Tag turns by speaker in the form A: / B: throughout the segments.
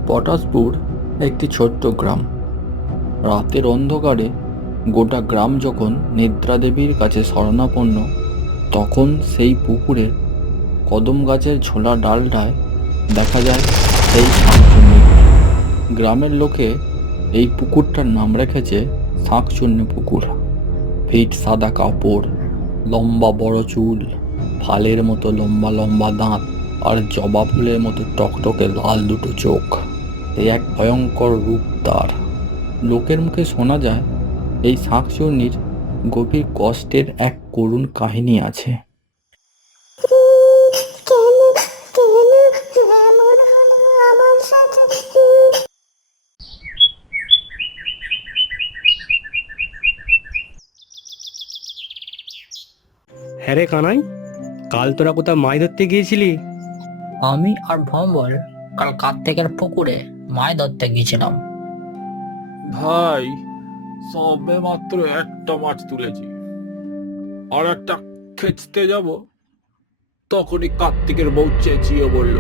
A: পটাশপুর একটি ছোট্ট গ্রাম। রাতের অন্ধকারে গোটা গ্রাম যখন নিদ্রাদেবীর কাছে শরণাপন্ন, তখন সেই পুকুরের কদম গাছের ঝোলা ডালটায় দেখা যায় সেই শাঁকচুন্নিকে। গ্রামের লোকে এই পুকুরটার নাম রেখেছে শাঁকচুন্নি পুকুর। ফিট সাদা কাপড়, লম্বা বড় চুল, ফালের মতো লম্বা লম্বা দাঁত, আর জবা ফুলের মতো টকটকে লাল দুটো চোখ। এই এক ভয়ঙ্কর রূপ তার। লোকের মুখে শোনা যায় এই শাঁকচুন্নির গভীর কষ্টের এক করুণ কাহিনী আছে।
B: হ্যাঁ রে কানাই, কাল তোরা কোথাও মাছ ধরতে গিয়েছিলি?
C: আমি আর ভম্বল কাল কার্তিকের পুকুরে মাছ ধরতে গিয়েছিলাম।
D: ভাই, সবে মাত্র একটা মাছ তুলেছি, আর একটা খেচতে যাব, তখনই কার্তিকের বউ চেঁচিয়ে বলল,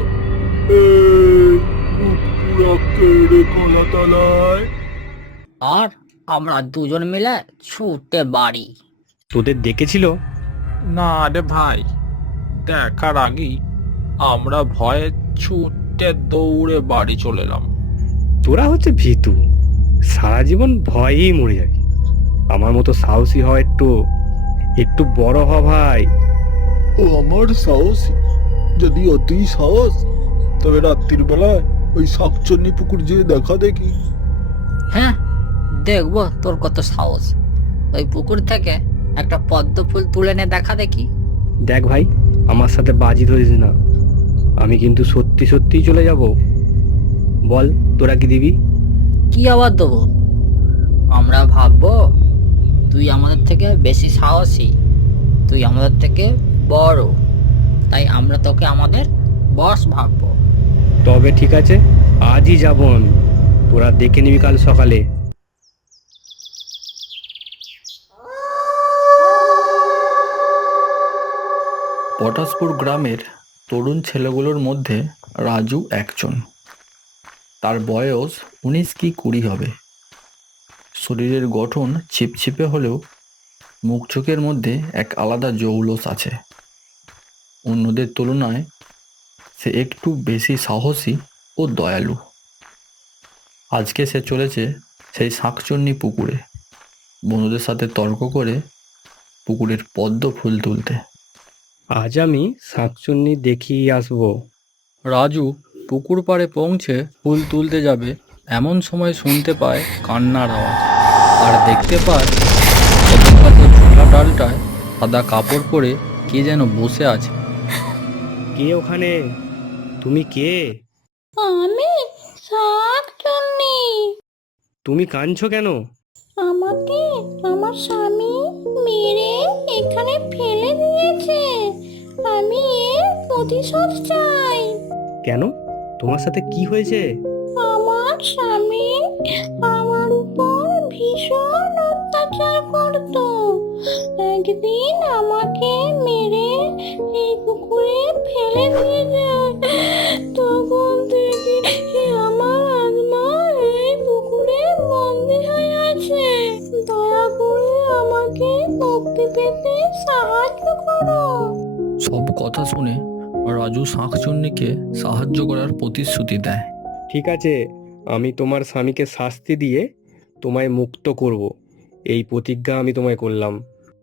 D: পুরা কেড়ে কলাতলায়।
C: আর আমরা দুজন মিলে ছুটে বাড়ি।
B: তোদের দেখেছিল?
D: না রে ভাই, দেখার আগেই আমরা ভয়ে ছুটে দৌড়ে বাড়ি চলে এলাম।
B: তোরা হচ্ছে ভীতু, সারা জীবন ভয়েই মরে যাবি। আমার মতো সাহসী হয়, একটু একটু বড় হ ভাই।
D: ও আমার সাহসী, যদি অতি সাহস, তবে রাত্রির বেলায় ওই শাকচন্নি পুকুর যেয়ে দেখা দেখি।
C: হ্যাঁ, দেখবো তোর কত সাহস। ওই পুকুর থেকে একটা পদ্ম ফুল তুলে নে দেখা দেখি।
B: দেখ ভাই, আমার সাথে বাজি ধরিস না, আমি কিন্তু সত্যি সত্যিই চলে যাব। বল, তোরা কি দিবি?
C: কি আবার দেবো? আমরা ভাববো তুই আমাদের থেকে বেশি সাহসী, তুই আমাদের থেকে বড়, তাই আমরা তোকে আমাদের বস ভাববো।
B: তবে ঠিক আছে, আজই যাব আমি, তোরা দেখে নিবি কাল সকালে।
A: পটাশপুর গ্রামের তরুণ ছেলেগুলোর মধ্যে রাজু একজন। তার বয়স 19 কি 20 হবে। শরীরের গঠন ছিপছিপে হলেও মুখ চোখের মধ্যে এক আলাদা জৌলস আছে। অন্যদের তুলনায় সে একটু বেশি সাহসী ও দয়ালু। আজকে সে চলেছে সেই শাঁকচুন্নি পুকুরে বন্ধুদের সাথে তর্ক করে পুকুরের পদ্ম ফুল তুলতে।
B: আজ আমি শাকচুন্নি দেখিয়ে আসবো।
A: রাজু পুকুর পাড়ে পৌঁছে ফুল তুলতে যাবে, এমন সময় শুনতে পায় কান্নার আওয়াজ, আর দেখতে পায় কদম গাছের ঝোলা ডালটায় সাদা কাপড় পরে কে যেন বসে আছে।
B: কে ওখানে? তুমি কে?
E: আমি শাকচুন্নি।
B: তুমি কাঁদছো কেন?
E: আমাকে আমার স্বামী মেরে এখানে ফেলে দিয়েছে। আমি এর প্রতিশোধ চাই।
B: কেন? তোমার সাথে কি হয়েছে?
E: আমার স্বামী আমার উপর ভীষণ অত্যাচার করত। একদিন আমাকে মেরে এই পুকুরে ফেলে দিয়ে যায়। তখন থেকে আমার আত্মা এই পুকুরে বন্দি হয়ে আছে। দয়া করে আমাকে মুক্তি পেতে সাহায্য করো।
A: সব কথা শুনে রাজু শাঁকচুন্নিকে সাহায্য করার প্রতিশ্রুতি দেয়।
B: ঠিক আছে, আমি তোমার স্বামীকে শাস্তি দিয়ে তোমায় মুক্ত করব, এই প্রতিজ্ঞা আমি তোমায় করলাম।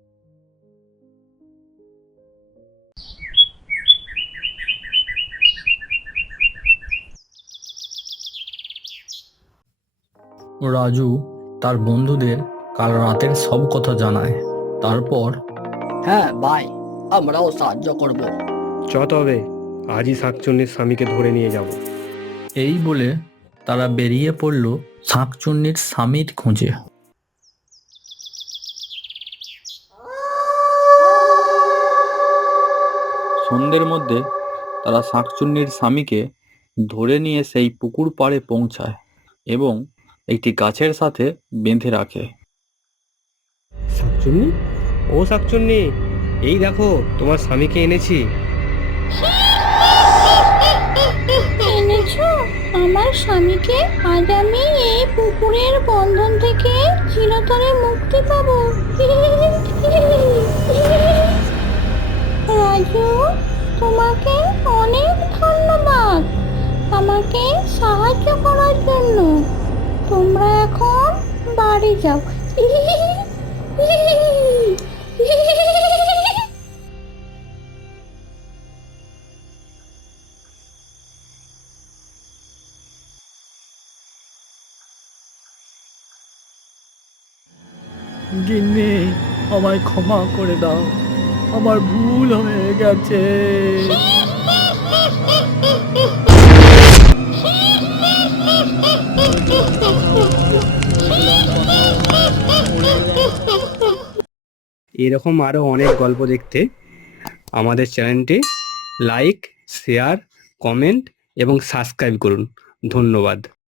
A: রাজু তার বন্ধুদের কাল রাতের সব কথা জানায়। তারপর
C: হ্যাঁ ভাই, আমরাও সাহায্য করব।
B: চ তবে আজই শাকচুন্নির স্বামীকে ধরে নিয়ে যাব।
A: এই বলে তারা বেরিয়ে পড়ল শাঁকচুন্নির স্বামীর খোঁজে। সন্ধ্যের মধ্যে তারা শাঁকচুন্নির স্বামীকে ধরে নিয়ে সেই পুকুর পাড়ে পৌঁছায় এবং একটি গাছের সাথে বেঁধে রাখে।
B: শাকচুন্নি, ও শাকচুন্নি, এই দেখো তোমার স্বামীকে এনেছি।
E: এনেছো আমার স্বামীকে আজ আমি এই পুকুরের বন্ধন থেকে চিরতরে মুক্তি পাবো। রাজু, তোমাকে অনেক ধন্যবাদ আমাকে সাহায্য করার জন্য। তোমরা এখন বাড়ি যাও।
A: গিন্নি, আমায় ক্ষমা করে দাও, আমার ভুল হয়ে গেছে।
B: এরকম আরো অনেক গল্প দেখতে আমাদের চ্যানেলটি লাইক, শেয়ার, কমেন্ট এবং সাবস্ক্রাইব করুন। ধন্যবাদ।